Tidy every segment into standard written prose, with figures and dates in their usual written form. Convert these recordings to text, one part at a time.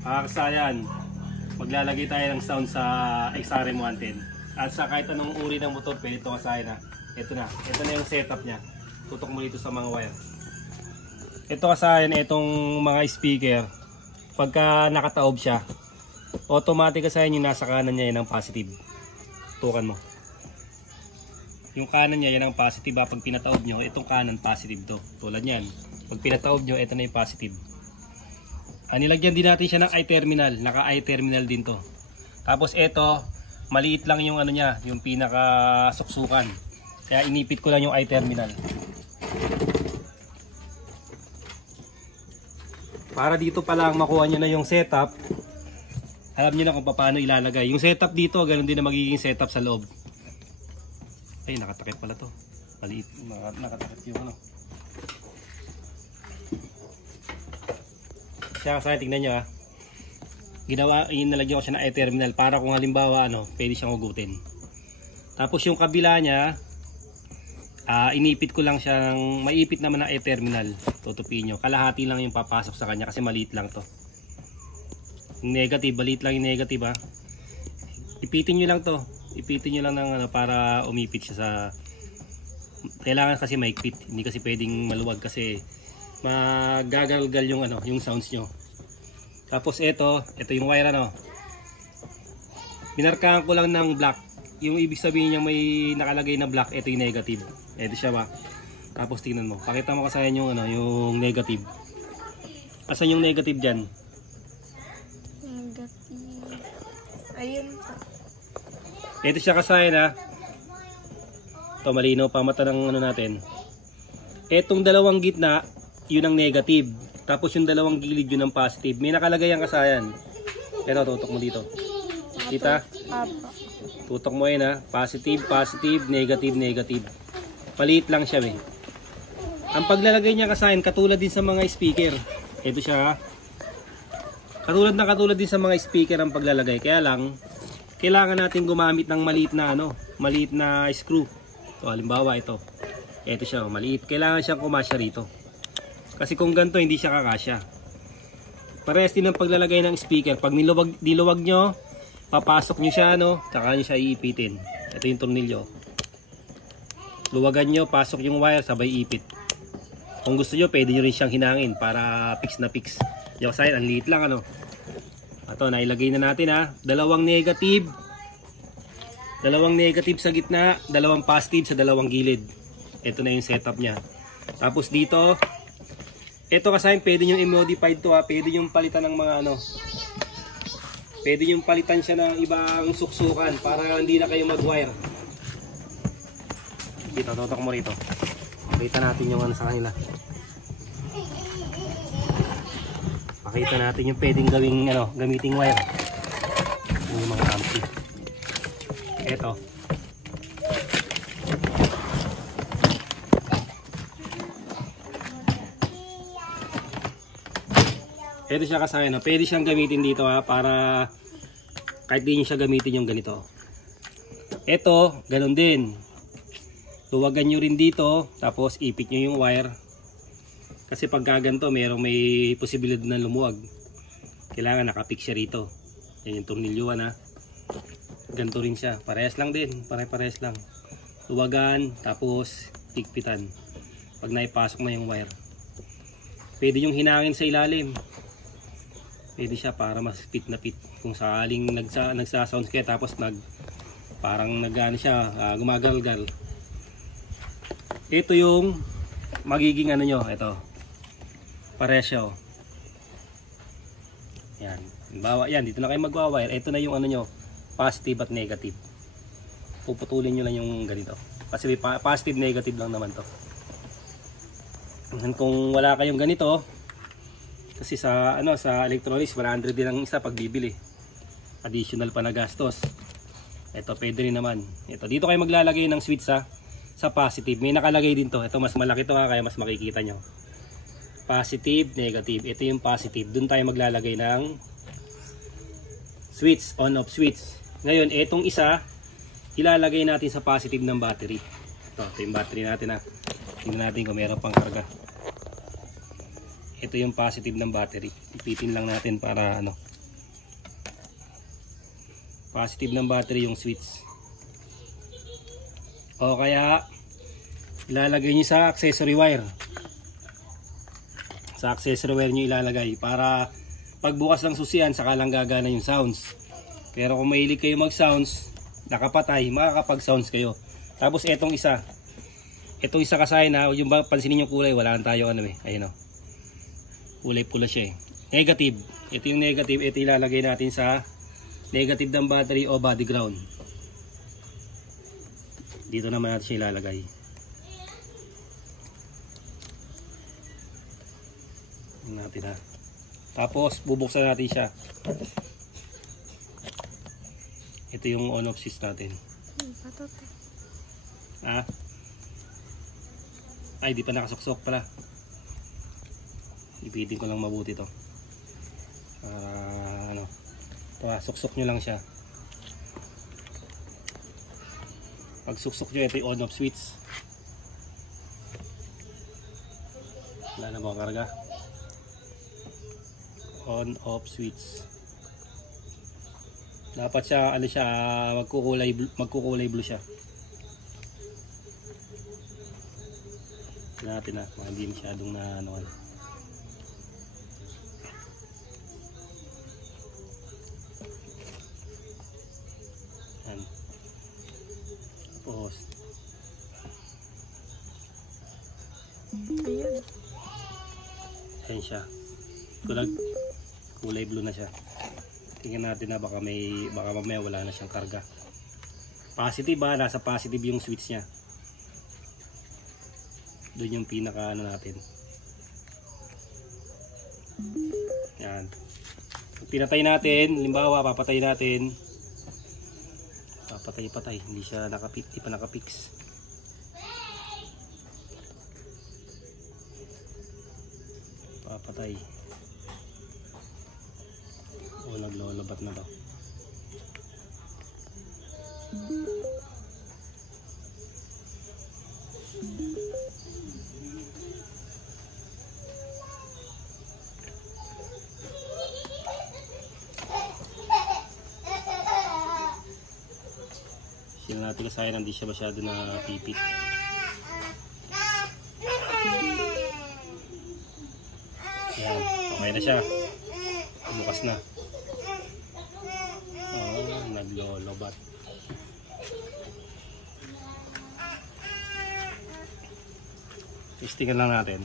Kasayan, maglalagay tayo ng sound sa XRM 110. At sa kahit anong uri ng motor, pwede ito kasayan na. Ito na yung setup niya. Tutok mo dito sa mga wire. Ito kasayan, itong mga speaker. Pagka nakataob siya, automatic kasayan yung nasa kanan niya yan ang positive. Tukan mo. Yung kanan niya yan ang positive. Pag pinataob nyo, itong kanan positive to. Tulad yan. Pag pinataob nyo, ito na yung positive. Nilagyan din natin siya ng i-terminal. Naka i-terminal din to. Tapos ito, maliit lang yung ano niya, yung pinaka suksukan. Kaya inipit ko lang yung i-terminal. Para dito pa lang makuha nyo na yung setup. Alam nyo na kung paano ilalagay. Yung setup dito, ganun din na magiging setup sa loob. Ay, nakatakip pala to. Maliit, nakatakip yung ano. Kaya kasi tingnan nyo nalagyan ko siya ng i-terminal para kung halimbawa pwede siyang hugutin. Tapos yung kabila niya, inipit ko lang siyang, maipit naman na i-terminal. Tutupin nyo, kalahati lang yung papasok sa kanya kasi maliit lang to. Yung negative, maliit lang yung negative Ipitin nyo lang to. Ipitin nyo lang ng para umipit siya sa, kailangan kasi maikpit, hindi kasi pwedeng maluwag kasi magagalgal yung yung sounds nyo. Tapos ito yung wire binarkahan ko lang ng black. Yung ibig sabihin niya may nakalagay na black, ito yung negative. Ito siya ba. Tapos tingnan mo, pakita mo kasayan yung yung negative. Asan yung negative diyan? Negative. Ayun po. Ito siya kasayan Ito malinaw pa mata ng natin. Etong dalawang gitna, yun ang negative. Tapos yung dalawang gilid yun ang positive. May nakalagay ang kasayan. Ito, tutok mo dito. Kita? Tutok mo yun Positive, positive, negative, negative. Paliit lang siya Ang paglalagay niya kasayan, katulad din sa mga speaker. Ito siya Katulad din sa mga speaker ang paglalagay. Kaya lang, kailangan natin gumamit ng maliit na screw. So, halimbawa ito. Ito siya, maliit. Kailangan siyang kumasya rito. Kasi kung ganito, hindi siya kakasya. Parehas din ang paglalagay ng speaker. Pag niluwag nyo, papasok nyo siya, tsaka nyo siya iipitin. Ito yung tornilyo. Luwagan nyo, pasok yung wire, sabay ipit. Kung gusto nyo, pwede nyo rin siyang hinangin para fix na fix. Yung side, ang liit lang, Ito, nailagay na natin, Dalawang negative sa gitna, dalawang positive sa dalawang gilid. Ito na yung setup niya. Tapos dito, ito kasi pwede nyo i-modified to pwede nyo palitan ng mga pwede nyo palitan siya ng ibang suksukan para hindi na kayo mag-wire. Dito, tutok mo rito. Pakita natin yung sa kanila. Pakita natin yung pwedeng gamiting wire. Yung mga ampli. Ito. Ito siya kasaya pwede siyang gamitin dito para kahit di nyo siya gamitin yung ganito. Ito, ganun din. Luwagan nyo rin dito, tapos ipit nyo yung wire. Kasi pag gaganto, may posibilidad na lumuwag. Kailangan nakapik siya rito. Yan yung tornilyuan Ganito rin siya. Parehas lang din, parehas lang. Luwagan, tapos higpitan. Pag naipasok na yung wire. Pwede yung hinangin sa ilalim. Pwede siya para mas fit na fit. Kung sakaling nagsasounds kayo tapos parang siya, gumagalgal. Ito yung magiging nyo, ito. Parehas siya Yan. Yan, dito na kayo magwa-wire. Ito na yung nyo, positive at negative. Puputulin nyo lang yung ganito. Kasi positive, negative lang naman to. Kung wala kayong ganito, kasi sa electronics 100 din ang isa pag bibili. Additional pa na gastos. Ito pwede rin naman. Dito kayo maglalagay ng switch sa positive. May nakalagay din to. Ito mas malaki to kaya mas makikita nyo. Positive, negative. Ito yung positive. Doon tayo maglalagay ng switch, on off switch. Ngayon, itong isa ilalagay natin sa positive ng battery. Ito yung battery natin Tingnan natin kung meron pang karga. Ito yung positive ng battery. Ipitin lang natin para Positive ng battery yung switch. O kaya ilalagay nyo sa accessory wire. Sa accessory wire nyo ilalagay para pagbukas ng susian saka lang gagana yung sounds. Pero kung mahilig kayo mag sounds, nakapatay, makakapag sounds kayo. Tapos etong isa kasay na yung pansinin yung kulay, wala tayo ano eh. Ayun o, kulay pula siya eh. Negative, ito yung negative. Ito ilalagay natin sa negative ng battery o body ground. Dito naman natin siya ilalagay. Natin ha. Tapos bubuksan natin siya. Ito yung on off switch natin. Ah. Ay, di pa nakasuksok pala. Ipitin ko lang mabuti to. Ano? Suksok nyo lang siya. Pag suksok nyo, ito yung on off switch. Wala na ba karga? On off switch. Dapat siya ano siya, magkukulay blue siya. Natin na, hindi masyadong na ano. Yan. Tapos Ayun. ayan siya. Kulay blue na siya. Tingnan natin na baka mamaya wala na siyang karga. Positive ba? Nasa positive yung switch niya. Doon yung pinaka ano natin. Yan. Pag pinatay natin, halimbawa papatay natin. Papatay, hindi siya hindi pa nakapix. Papatay. O naglolobat na to. Sila natin kasi hindi siya masyado na pipit. Ayan, okay na siya. Bukas na. Naglolobat. Testingan lang natin.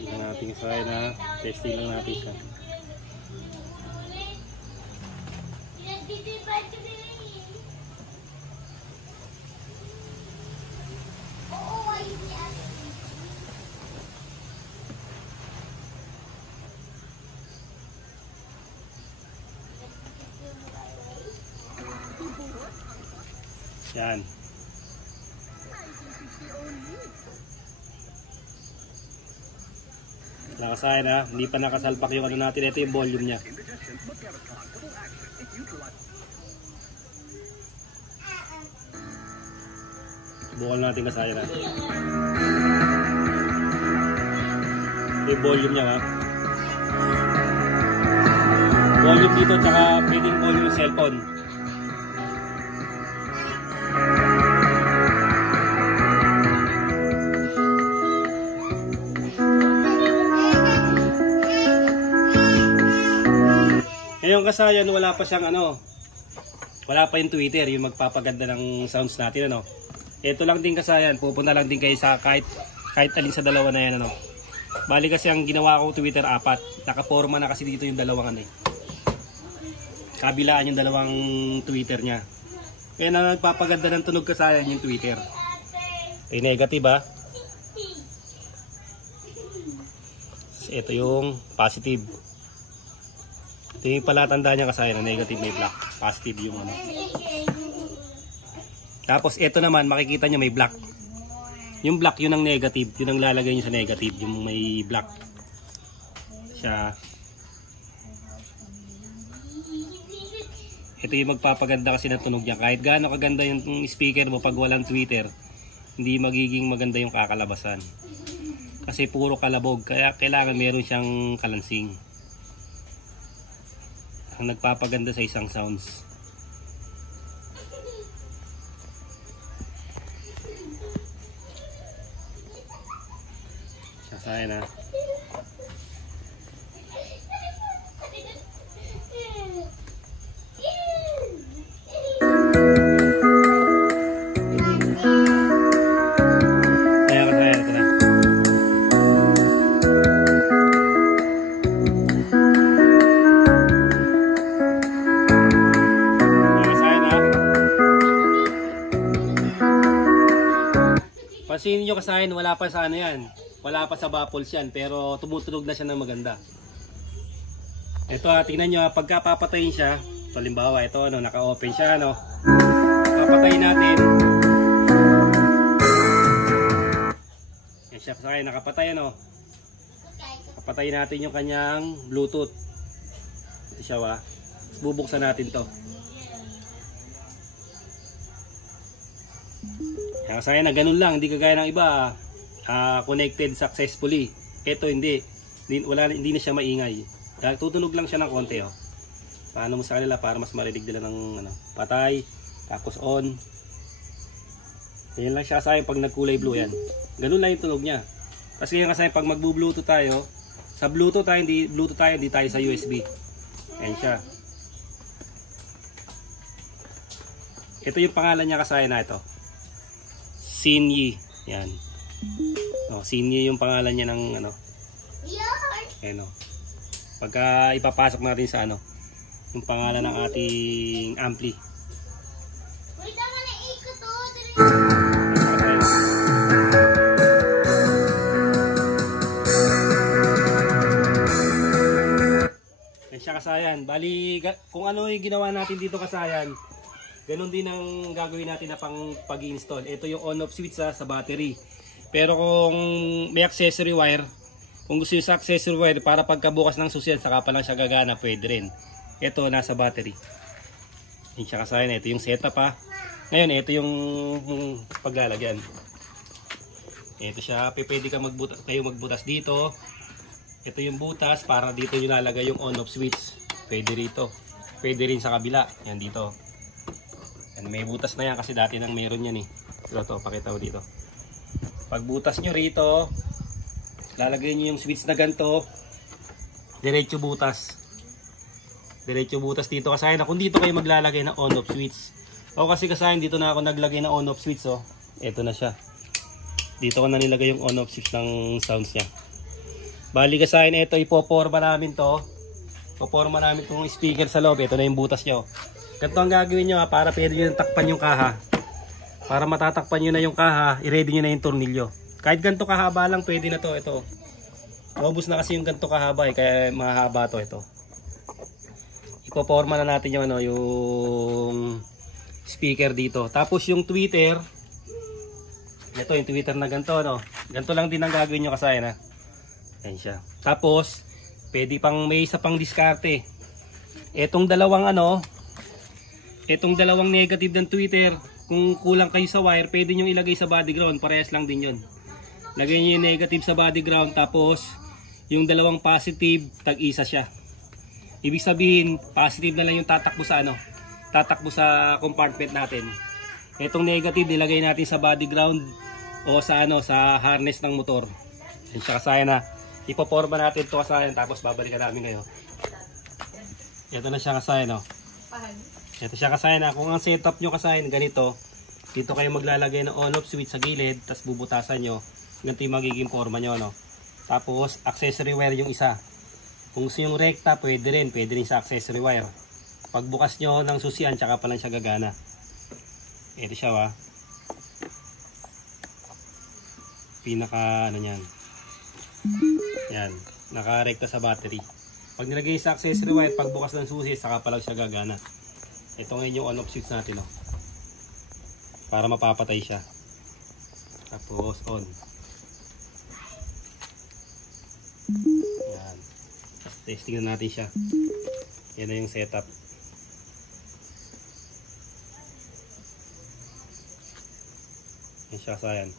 Tingnan natin sa na. Testing lang natin siya. Yan. Nakasahin ha. Hindi pa nakasalpak yung ano natin. Ito yung volume niya. Bukan natin kasahin ha. Ito yung volume niya ha. Volume dito tsaka pwedeng volume yung cellphone. Ngayon kasayan, wala pa siyang ano, wala pa yung tweeter, yung magpapaganda ng sounds natin ano. Ito lang din kasayan, pupunta lang din kayo sa kahit alin sa dalawa na yan ano. Bali kasi ang ginawa ko tweeter 4, nakaporma na kasi dito yung dalawang ano eh. Kabilaan yung dalawang tweeter niya. Kaya na nagpapaganda ng tunog kasayan yung tweeter. Okay, negative ha. Ito yung positive. Ito yung palatandaan niya kasi na negative may black. Positive yung ano. Tapos ito naman makikita niyo may black. Yung black yun ang negative. Yun ang lalagay niyo sa negative. Yung may black. Siya. ito yung magpapaganda kasi ng tunog niya. Kahit gaano kaganda yung speaker mo pag walang tweeter, hindi magiging maganda yung kakalabasan. Kasi puro kalabog, kaya kailangan meron siyang kalansing. Ang nagpapaganda sa isang sounds. Sasayan na. Pansinin nyo kasahin, wala pa sa ano yan. Wala pa sa baffles yan, pero tumutunog na siya ng maganda. Ito tingnan nyo pagka papatayin siya. Halimbawa, ito naka-open siya papatayin natin. Yan siya kasahin, nakapatay Papatayin natin yung kanyang Bluetooth. Ito siya bubuksan natin to. Kasahin na ganun lang, hindi kagaya ng iba connected successfully. Ito hindi na siya maingay. Tutunog lang siya ng konti Paano mo sa kanila para mas marinig nila ng patay, tapos on. Yan lang siya kasahin pag nagkulay blue yan. Ganun lang yung tunog niya. Kasi yung kasahin pag magbu-bluetooth tayo, sa Bluetooth tayo, hindi tayo sa USB. Ayan siya. Ito yung pangalan niya kasahin na ito. Sinyi. Yan. Sinyi yung pangalan niya ng Ayan Pagka ipapasok natin sa yung pangalan ng ating ampli. Yan siya kasayan. Bali, kung ano yung ginawa natin dito kasayan, ganun din ang gagawin natin na pang pag-install. Ito yung on-off switch sa battery. Pero kung may accessory wire, kung gusto nyo sa accessory wire para pagkabukas ng susian saka pa lang siya gagana, pwede rin. Ito nasa battery. Yan siya kasayan. Ito yung setup Ngayon, ito yung paglalagyan. Ito siya. Pwede kayo magbutas dito. Ito yung butas para dito nyo lalagay yung on-off switch. Pwede rito. Pwede rin sa kabila. Yan dito. May butas na yan kasi dati nang meron yan Ito, pakita ko dito. Pag butas nyo rito, lalagay nyo yung switch na ganito, diretso butas. Diretso butas dito kasahin kung dito kayo maglalagay ng on-off switch. O kasi kasahin dito na ako naglagay ng on-off switch Ito na siya. Dito ko na nilagay yung on-off switch ng sounds niya. Bali kasahin, ito ipoporma namin to. Ipoporma namin itong speaker sa loob. Ito na yung butas nyo. Ganito ang gagawin nyo para pwede nyo takpan yung kaha. Para matatakpan nyo na yung kaha, i-ready nyo na yung tornilyo. Kahit ganito kahaba lang, pwede na to. Ito. Maubos na kasi yung ganito kahaba kaya mahaba to ito. Ipoporma na natin yung yung speaker dito. Tapos yung tweeter, ito yung tweeter na ganito Ganito lang din ang gagawin nyo kasayan Ayan siya. Tapos, pwede may isa pang diskarte. Etong dalawang negative ng tweeter, kung kulang kayo sa wire, pwede nyo ilagay sa body ground. Parehas lang din yun. Lagay nyo yung negative sa body ground, tapos yung dalawang positive, tag-isa siya. Ibig sabihin, positive na lang yung tatakbo sa compartment natin. Itong negative, nilagay natin sa body ground o sa harness ng motor. Yan siya kasayan Ipoporma natin ito kasayan, tapos babalikan namin ngayon. Ito na siya kasayan Ito siya kasayan kung ang setup nyo kasayan ganito, dito kayo maglalagay ng on-off switch sa gilid, tapos bubutasan nyo. Ganito yung magiging forma nyo Tapos accessory wire yung isa. Kung gusto yung rekta, pwede rin sa accessory wire. Pagbukas nyo ng susian, tsaka pa lang siya gagana. Ito siya pinaka nyan. Yan, naka-rekta sa battery. Pag nilagay sa accessory wire, pagbukas ng susi, saka pa lang siya gagana. Ito ngayon yung on-off switch natin para mapapatay siya. Tapos on. Yan. Tapos testing na natin siya. Yan na yung setup. Yan siya kasayan.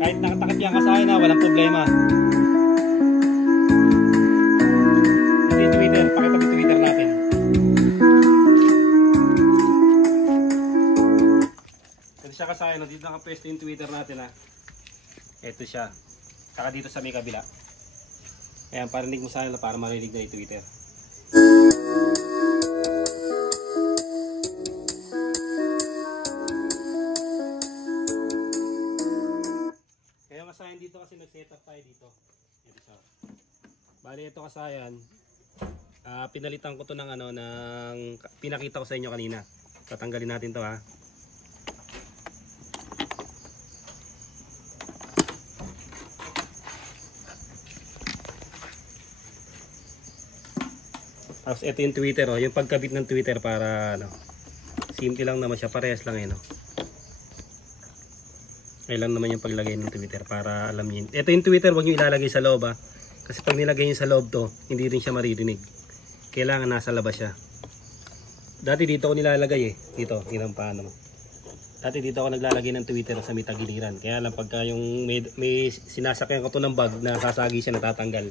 Kahit nakatakip yan kasayan na, walang problema. Hindi Twitter, pakita mo Twitter natin. Ito siya kasayan, dito nakapwesto yung Twitter natin ha. Ito siya. Saka dito sa may kabila. Ayan, parinig mo sana para marinig na yung Twitter. Kaya kasayan dito kasi nag-setup tayo dito. Ito siya. Bali ito kasayan. Pinalitan ko to ng ano, ng pinakita ko sa inyo kanina. Tatanggalin natin to ha. Tapos ito yung Twitter oh, yung pagkabit ng Twitter para ano, simple lang naman siya, parehas lang eh no. Kailan naman yung paglagay ng Twitter para alam niyo. Ito yung Twitter, wag niyo ilalagay sa loob ah. Kasi pag nilagay niyo sa loob to, hindi rin siya maririnig. Kailangan nasa labas siya. Dati dito ko nilalagay eh. Dito, ilang paano. Dati dito ako naglalagay ng Twitter sa may tagiliran. Kaya lang pagka yung may sinasakyan ko to ng bag na sasagi siya, natatanggal.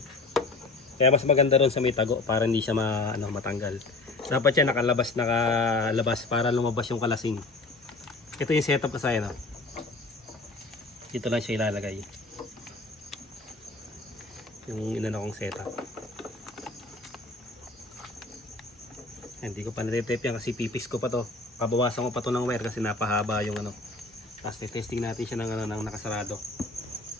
Kaya mas maganda ron sa may tago para hindi siya matanggal. Dapat siya nakalabas para lumabas yung kalasing. Ito yung setup kasi no. Dito lang siya ilalagay. Yung inano kong setup. Hindi ko pa na-tape yan kasi pipis ko pa to. Pabawasan ko pa to ng wire kasi napahaba yung ano. Tapos testing natin siya ng nakasarado.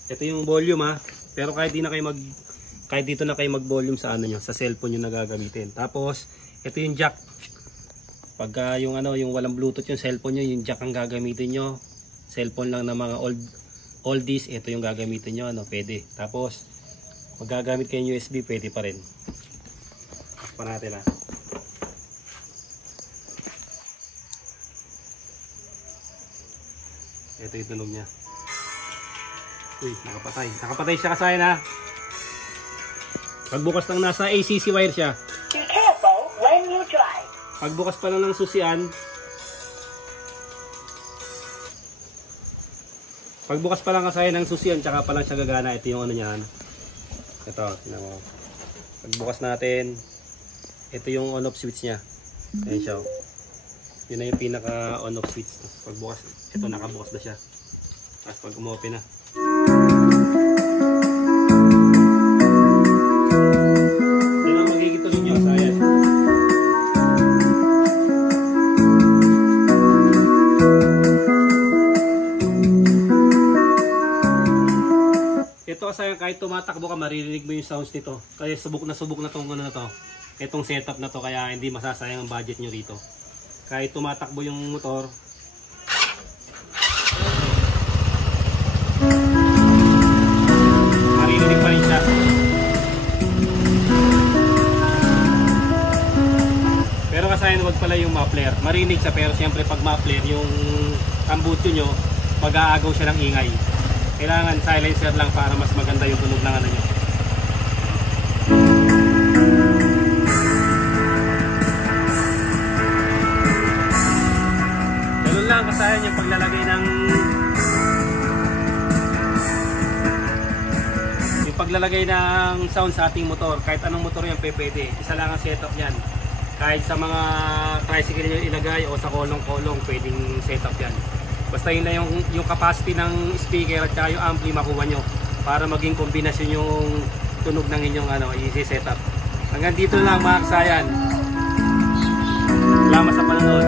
Ito yung volume ha. Pero kahit dito na kayo mag-volume sa ano nyo, sa cellphone nyo na gagamitin. Tapos, ito yung jack. Pagka yung yung walang Bluetooth yung cellphone nyo, yung jack ang gagamitin nyo. Cellphone lang ng mga oldies, ito yung gagamitin nyo, pwede. Tapos, magagamit kayo yung USB, pwede pa rin. Pa natin ha. Ito yung tunog niya. Uy, nakapatay. Nakapatay siya kasayan ha. Pagbukas lang nasa ACC wire siya. Be careful when you drive. Pagbukas pa lang ng susian. Pagbukas pa lang kasi ng susian, tsaka pa lang siya gagana. Ito yung ano niyan. Ito, tingnan mo. Pagbukas natin, ito yung on-off switch niya. Ayan siya. Yun na yung pinaka on-off switch. Pagbukas, ito nakabukas na siya. Tapos pag umopen na. Ito kasi kahit tumatakbo ka, maririnig mo yung sounds nito. Kaya subok na tong ano na to. Itong setup na to, kaya hindi masasayang ang budget nyo rito. Kahit tumatakbo yung motor, maririnig pa rin siya. Pero kasi wag pala yung muffler. Marinig siya pero siyempre pag muffler, yung tambutso nyo, mag-aagaw siya ng ingay. Kailangan silencer lang para mas maganda yung tunog ng ano nyo. Ganun lang kasayan yung paglalagay ng sound sa ating motor. Kahit anong motor yan pwede. Isa lang ang setup yan. Kahit sa mga tricycle nyo ilagay o sa kolong-kolong pwedeng setup yan. Basta yun na yung capacity ng speaker at saka yung ampli makuha nyo para maging kombinasyon yung tunog ng inyong i-setup. Hanggang dito lang mga kasayan. Salamat sa panonood.